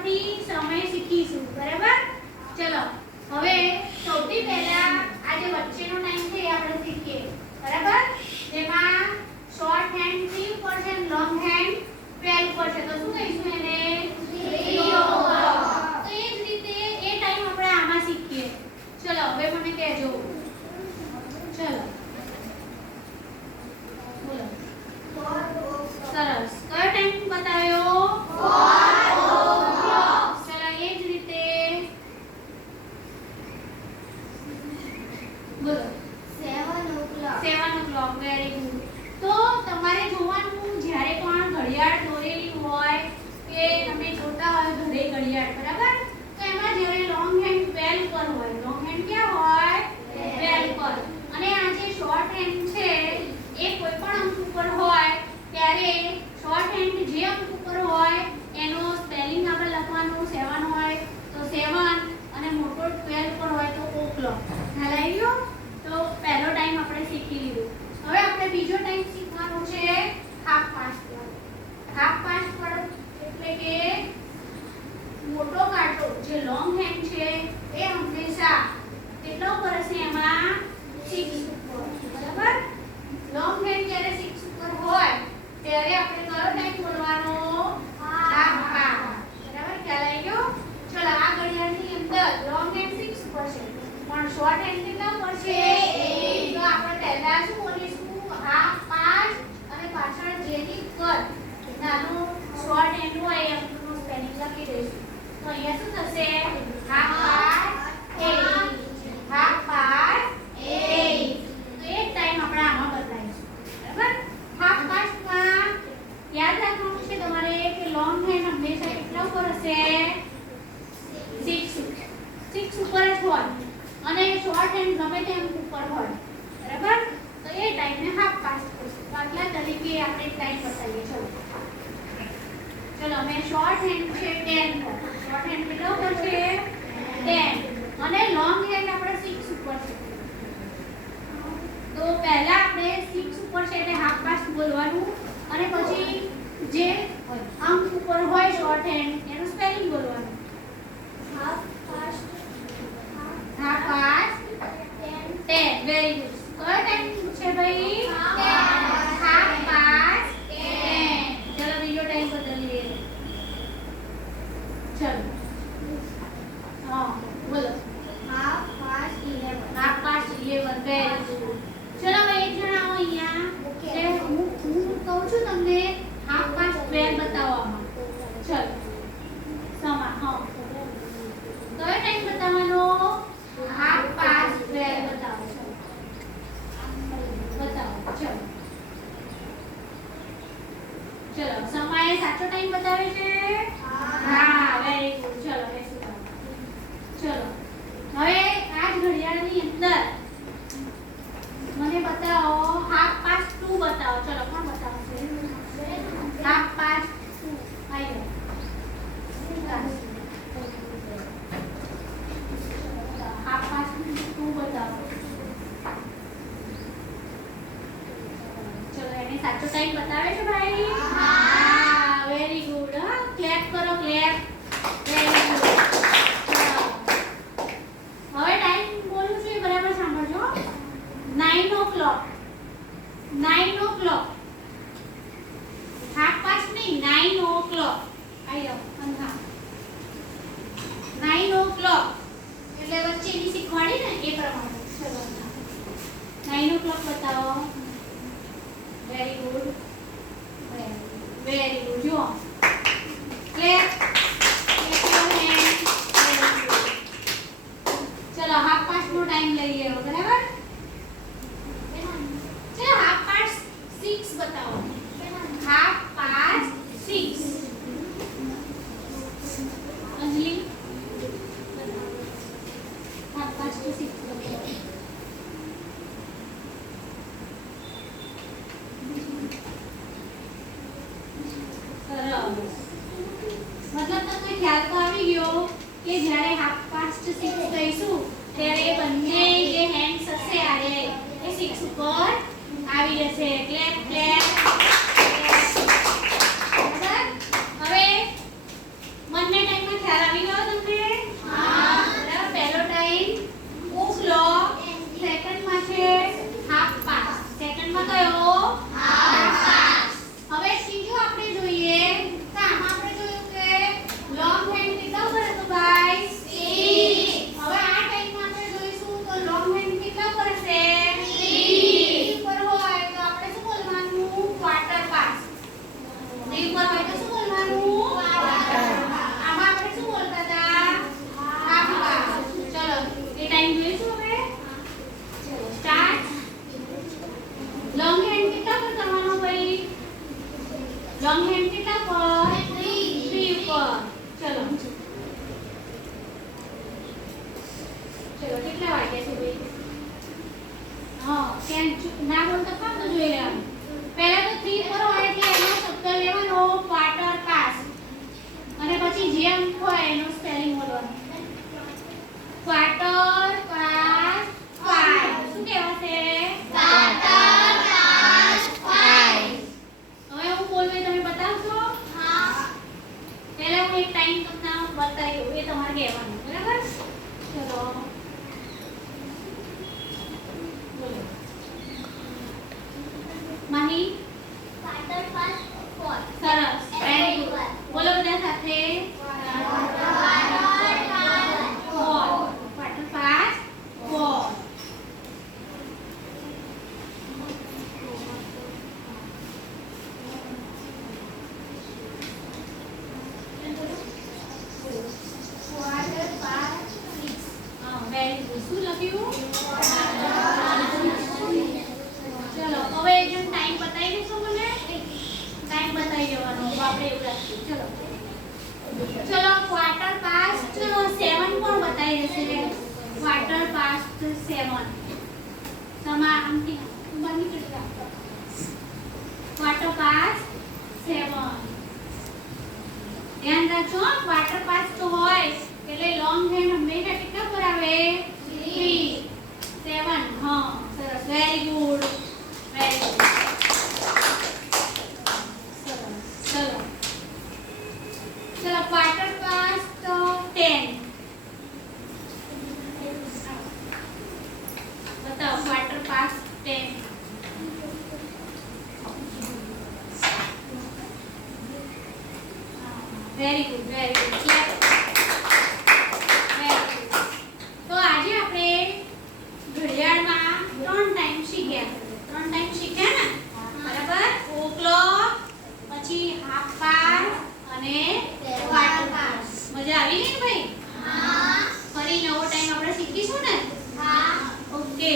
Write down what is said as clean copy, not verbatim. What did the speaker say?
પરથી સમય શીખીશું બરાબર ચલો હવે સૌથી પહેલા આ જે વચ્ચેનો ટાઈમ છે એ આપણે શીખીએ બરાબર જેમાં શોર્ટ હેન્ડ 3 ઉપર છે લોંગ હેન્ડ 12 ઉપર છે તો શું કહીશું એને 0 તો એ જ રીતે એ ટાઈમ આપણે આમાં શીખીએ ચલો હવે મને કહેજો ચલો બોલો સરસ કયો ટાઈમ બતાવ્યો 4 o'clock ચલો એ જ રીતે બોલો 7 o'clock વેરી ગુડ તો તમારે જોવાનું જ્યારે પણ ઘડિયાળ દોરેલી હોય કે તમે જોતા હોય ઘરે ઘડિયાળ બરાબર તો એમાં જ્યારે લોંગ હેન્ડ 12 પર હોય લોંગ હેન્ડ ક્યાં હોય 12 પર અને આ જે શોર્ટ હેન્ડ છે એ કોઈ પણ અંક ઉપર હોય ત્યારે શોર્ટ હેન્ડ જે અંક ઉપર હોય એનો સ્પેલિંગ આપણે લખવાનું 7 હોય તો 7 અને મોટો 12 પર હોય તો o'clock ખ્યાલ આવી ગયો તો પહેલો ટાઈમ આપણે શીખી લીધું હવે આપણે બીજો ટાઈમ શીખવાનો છે હાફ પાસ્ટ પર એટલે કે મોટો કાંટો જે લોંગ હેન્ડ છે એ હંમેશા કેટલો ઉપર હશે એમાં 6 ઉપર બરાબર લોંગ હેન્ડ જ્યારે 6 ઉપર હોય ત્યારે આપણે કયો ટાઈમ બોલવાનો હાફ પાસ્ટ બરાબર ખ્યાલ આવી ગયો ચલો આ ઘડિયાળની અંદર લોંગ હેન્ડ 6 ઉપર છે પણ શોર્ટ હેન્ડ કેટલા ઉપર છે 8 તો આપણે પહેલા શું બોલીશું હાફ પાસ્ટ અને પાછળ જેની પર નાનો શોર્ટ હેન્ડ હોય એ અંકનું સ્પેલિંગ લખી દઈશું તો અહીંયા શું થશે હાફ પાસ્ટ 8 તો એક ટાઈમ આપણે આમાં બદલાઈશું બરાબર હાફ પાસ્ટમાં યાદ રાખવાનું છે તમારે કે લોંગ હેન્ડ હંમેશા કેટલા ઉપર હશે 6 ઉપર જ હોય અને શોર્ટ હેન્ડ ગમે તેમ ઉપર હોય બરાબર તો એ ટાઈમને હાફ પાસ્ટ કરીશું દાખલા તરીકે આપણે ટાઈમ બતાવીએ ચલો મેં શોર્ટ હેન્ડ છે 10 પર શોર્ટ હેન્ડ કેટલો ઉપર છે 10 અને લોંગ હેન્ડ આપણે 6 ઉપર છે તો પહેલા આપણે 6 ઉપર છે એટલે હાફ પાસ્ટ બોલવાનું અને પછી જે અંક ઉપર હોય શોર્ટ હેન્ડ એનું સ્પેલિંગ બોલવાનું હાફ પાસ્ટ 10 વેરી ગુડ કયો ટાઈમ છે ભાઈ હાફ પાસ્ટ 10 ચલો બીજો ટાઈમ બદલીએ ચલો હા બોલો હાફ પાસ્ટ 11 વેરી ગુડ ચલો હવે એક જણ આવો અહીંયા કે હું કહું છું તમને હાફ પાસ્ટ 12 બતાવવામાં ચલો સમા હા કયો ટાઈમ બતાવવાનો હાફ પાસ્ટ 12 બતાવો ચલો ચલો સમયે સાચો ટાઈમ બતાવે છે હા વેરી ગુડ ચલો બેસી ચલો હવે આ જ ઘડિયાળની અંદર મને બતાવો હાફ પાસ્ટ 2 બતાવો ચલો કોણ બતાવશે હાફ પાસ્ટ 2 આયો હાફ પાસ્ટ 2 બતાવો ચલો એને સાચો ટાઈમ બતાવે છે ભાઈ હા વેરી ગુડ હા ક્લેપ કરો ક્લેપ વેરી ગુડ હવે ટાઈમ બોલું છું એ બરાબર સાંભળજો 9 o'clock હાફ પાસ્ટ નહીં 9 o'clock આયો અંધા 9 o'clock એટલે વચ્ચે એની શીખવાડી ને એ પ્રમાણે ચલો 9 o'clock બતાવો વેરી ગુડ જો ક્લેપ ચલો હાફ પાસ્ટ નો ટાઈમ લઈએ બરાબર ચલો હાફ પાસ્ટ 6 બતાવો હાફ પાસ્ટ 6 અંજલિ હાફ પાસ્ટ 6 બતાવો मतलब તમને ખ્યાલ તો આવી ગયો કે જ્યારે હાફ પાસ્ટ 6 કહીશું ત્યારે બંને જે હેન્ડ્સ હશે આરે એ 6 ઉપર આવી જશે ક્લેપ ક્લેપ બરાબર હવે બંને ટાઈમમાં લોંગ હેન્ડ કેટલા પર 3 પર ચલો કેટલા વાગ્યા છે ભાઈ હા કેમ ના બોલતા કામ તો જોઈ લેવાનું પહેલા તો 3 પર હોય એટલે એનો શબ્દ લેવાનો ક્વાર્ટર પાસ્ટ અને પછી જે અંક હોય એનો સ્પેલિંગ બોલવાનો ક્વાર્ટર પાસ્ટ 5 શું કહેવાશે ક્વાર્ટર પાસ્ટ 5 હવે હું બોલવે તમે બતાવશો હા પહેલા હું એક ટાઈમ તમને બતાવી દઉં એ તમારે કહેવાનું બરાબર ચલો બોલો માહી ક્વાર્ટર પાસ્ટ 4 સરસ વેરી ગુડ બોલો બધા સાથે ક્વાર્ટર પાસ્ટ 4 શું લખ્યું ચલો હવે એકદમ ટાઈમ બતાવી દેશો મને ટાઈમ બતાવી દેવાનો આપણે એવું રાખીએ ચલો ક્વાર્ટર પાસ્ટ 7 પણ બતાવી દેશે ક્વાર્ટર પાસ્ટ 7 સમા આમથી બંધ કરી રાખો ક્વાર્ટર પાસ્ટ 7 ધ્યાન રાખજો ક્વાર્ટર પાસ્ટ હોય એટલે લોંગ હેન્ડ હંમેશા કેટલા પર આવે 3 7 હા સરસ વેરી ગુડ વેરી ગુડ સરસ ચલો ક્વાર્ટર પાસ્ટ 10 बताओ quarter past 10 very good clear तो આજે આપણે ઘડિયાળમાં 3 ટાઈમ શીખ્યા ને બરાબર ઓ ક્લોક પછી હાફ પાસ્ટ અને ક્વાર્ટર પાસ્ટ મજા આવી ગઈ ને ભાઈ હા ફરી નવો ટાઈમ આપણે શીખીશું ને હા ઓકે